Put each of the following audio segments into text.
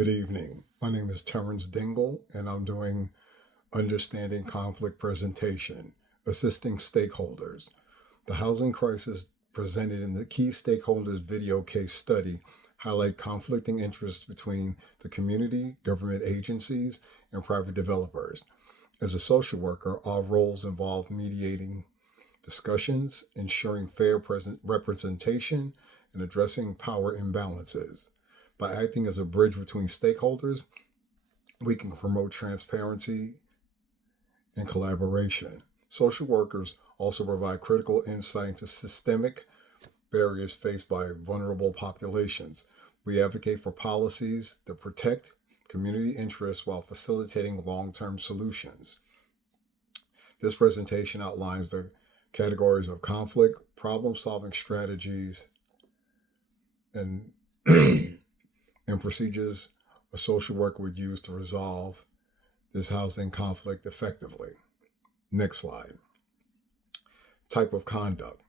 Good evening. My name is Terrence Dingle, and I'm doing Understanding Conflict Presentation, Assisting Stakeholders. The housing crisis presented in the Key Stakeholders video case study highlight conflicting interests between the community, government agencies, and private developers. As a social worker, our roles involve mediating discussions, ensuring fair representation, and addressing power imbalances. By acting as a bridge between stakeholders, we can promote transparency and collaboration. Social workers also provide critical insight into systemic barriers faced by vulnerable populations. We advocate for policies that protect community interests while facilitating long-term solutions. This presentation outlines the categories of conflict, problem-solving strategies, and and procedures a social worker would use to resolve this housing conflict effectively. Next slide. Type of conduct.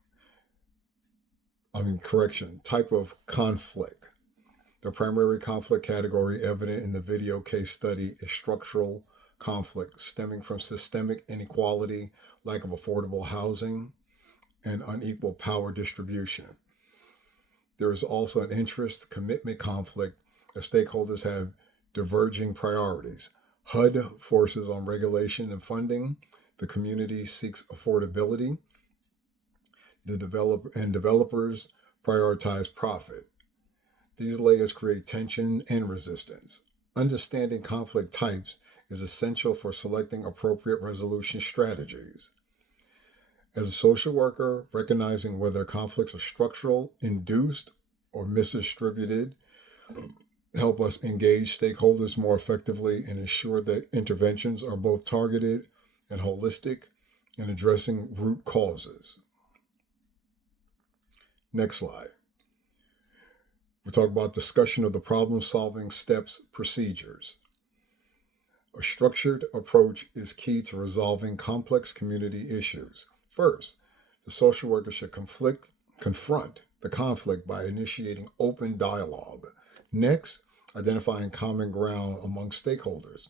Type of conflict. The primary conflict category evident in the video case study is structural conflict stemming from systemic inequality, lack of affordable housing, and unequal power distribution. There is also an interest commitment conflict as stakeholders have diverging priorities. HUD forces on regulation and funding. The community seeks affordability. Developers prioritize profit. These layers create tension and resistance. Understanding conflict types is essential for selecting appropriate resolution strategies. As a social worker, recognizing whether conflicts are structural, induced, or misdistributed help us engage stakeholders more effectively and ensure that interventions are both targeted and holistic in addressing root causes. Next slide. We talk about discussion of the problem-solving steps, procedures. A structured approach is key to resolving complex community issues. First, the social worker should confront the conflict by initiating open dialogue. Next, identifying common ground among stakeholders,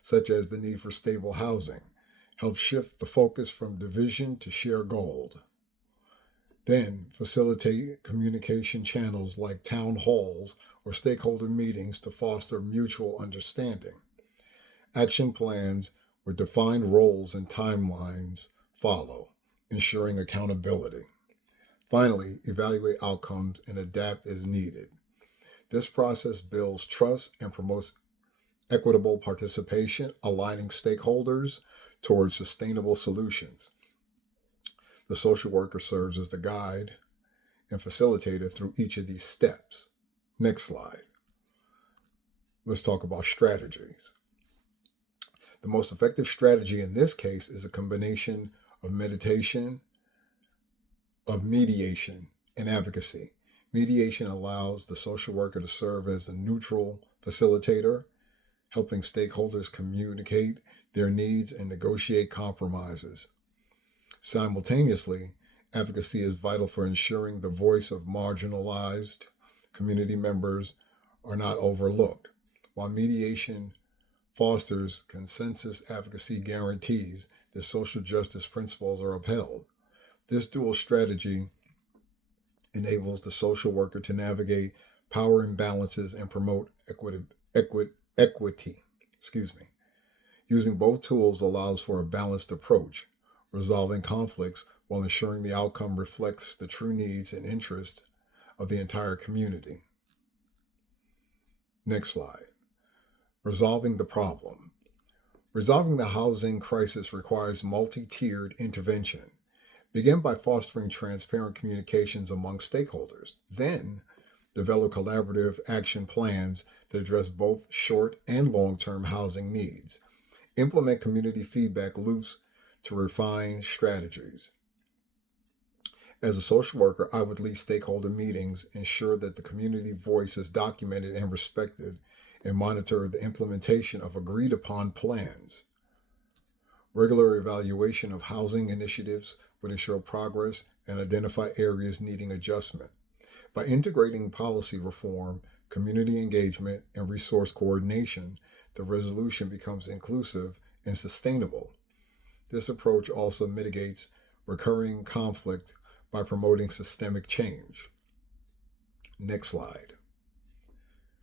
such as the need for stable housing, helps shift the focus from division to shared goal. Then, facilitate communication channels like town halls or stakeholder meetings to foster mutual understanding. Action plans with defined roles and timelines follow, ensuring accountability. Finally, evaluate outcomes and adapt as needed. This process builds trust and promotes equitable participation, aligning stakeholders towards sustainable solutions. The social worker serves as the guide and facilitator through each of these steps. Next slide. Let's talk about strategies. The most effective strategy in this case is a combination of mediation, and advocacy. Mediation allows the social worker to serve as a neutral facilitator, helping stakeholders communicate their needs and negotiate compromises. Simultaneously, advocacy is vital for ensuring the voice of marginalized community members are not overlooked, while mediation fosters consensus. Advocacy guarantees that social justice principles are upheld. This dual strategy enables the social worker to navigate power imbalances and promote equity. Using both tools allows for a balanced approach, resolving conflicts while ensuring the outcome reflects the true needs and interests of the entire community. Next slide. Resolving the problem. Resolving the housing crisis requires multi-tiered intervention. Begin by fostering transparent communications among stakeholders. Then, develop collaborative action plans that address both short and long-term housing needs. Implement community feedback loops to refine strategies. As a social worker, I would lead stakeholder meetings, ensure that the community voice is documented and respected, and monitor the implementation of agreed upon plans. Regular evaluation of housing initiatives would ensure progress and identify areas needing adjustment. By integrating policy reform, community engagement, and resource coordination, the resolution becomes inclusive and sustainable. This approach also mitigates recurring conflict by promoting systemic change. Next slide.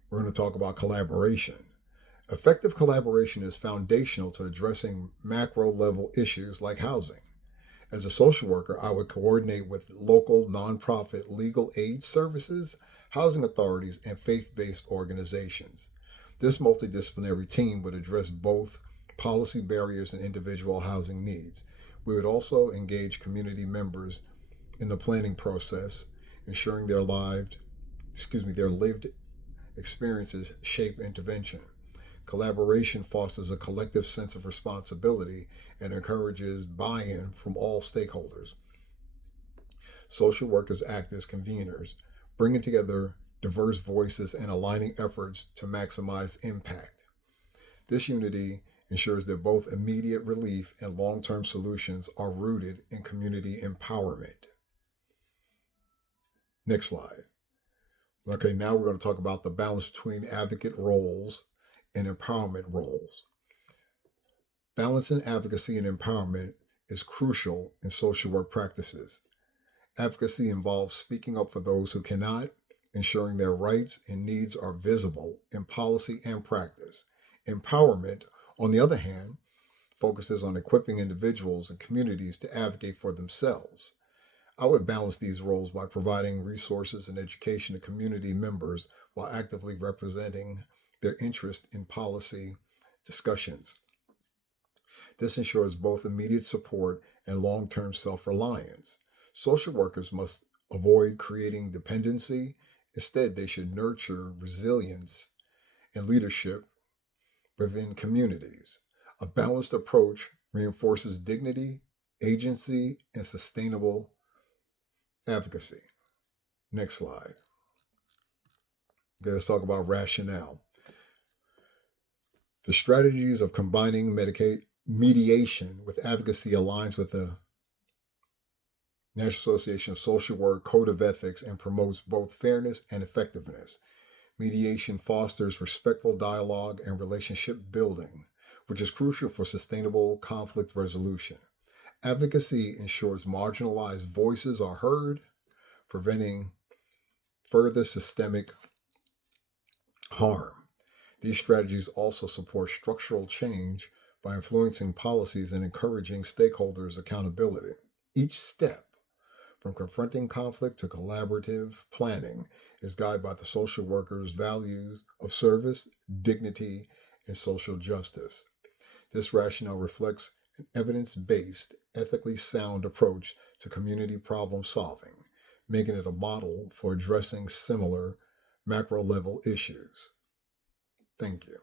We're going to talk about collaboration. Effective collaboration is foundational to addressing macro level issues like housing. As a social worker, I would coordinate with local nonprofit legal aid services, housing authorities, and faith based organizations. This multidisciplinary team would address both policy barriers and individual housing needs. We would also engage community members in the planning process, ensuring their lived experiences shape intervention. Collaboration fosters a collective sense of responsibility and encourages buy in from all stakeholders. Social workers act as conveners, bringing together diverse voices and aligning efforts to maximize impact. This unity ensures that both immediate relief and long term solutions are rooted in community empowerment. Next slide. Okay, now we're going to talk about the balance between advocate roles and empowerment roles. Balancing advocacy and empowerment is crucial in social work practices. Advocacy involves speaking up for those who cannot, ensuring their rights and needs are visible in policy and practice. Empowerment, on the other hand, focuses on equipping individuals and communities to advocate for themselves. I would balance these roles by providing resources and education to community members while actively representing their interest in policy discussions. This ensures both immediate support and long term self reliance. Social workers must avoid creating dependency. Instead, they should nurture resilience and leadership within communities. A balanced approach reinforces dignity, agency, and sustainable advocacy. Next slide. Let's talk about rationale. The strategies of combining mediation with advocacy aligns with the National Association of Social Work Code of Ethics and promotes both fairness and effectiveness. Mediation fosters respectful dialogue and relationship building, which is crucial for sustainable conflict resolution. Advocacy ensures marginalized voices are heard, preventing further systemic harm. These strategies also support structural change by influencing policies and encouraging stakeholders' accountability. Each step, from confronting conflict to collaborative planning, is guided by the social worker's values of service, dignity, and social justice. This rationale reflects an evidence based, ethically sound approach to community problem solving, making it a model for addressing similar macro level issues. Thank you.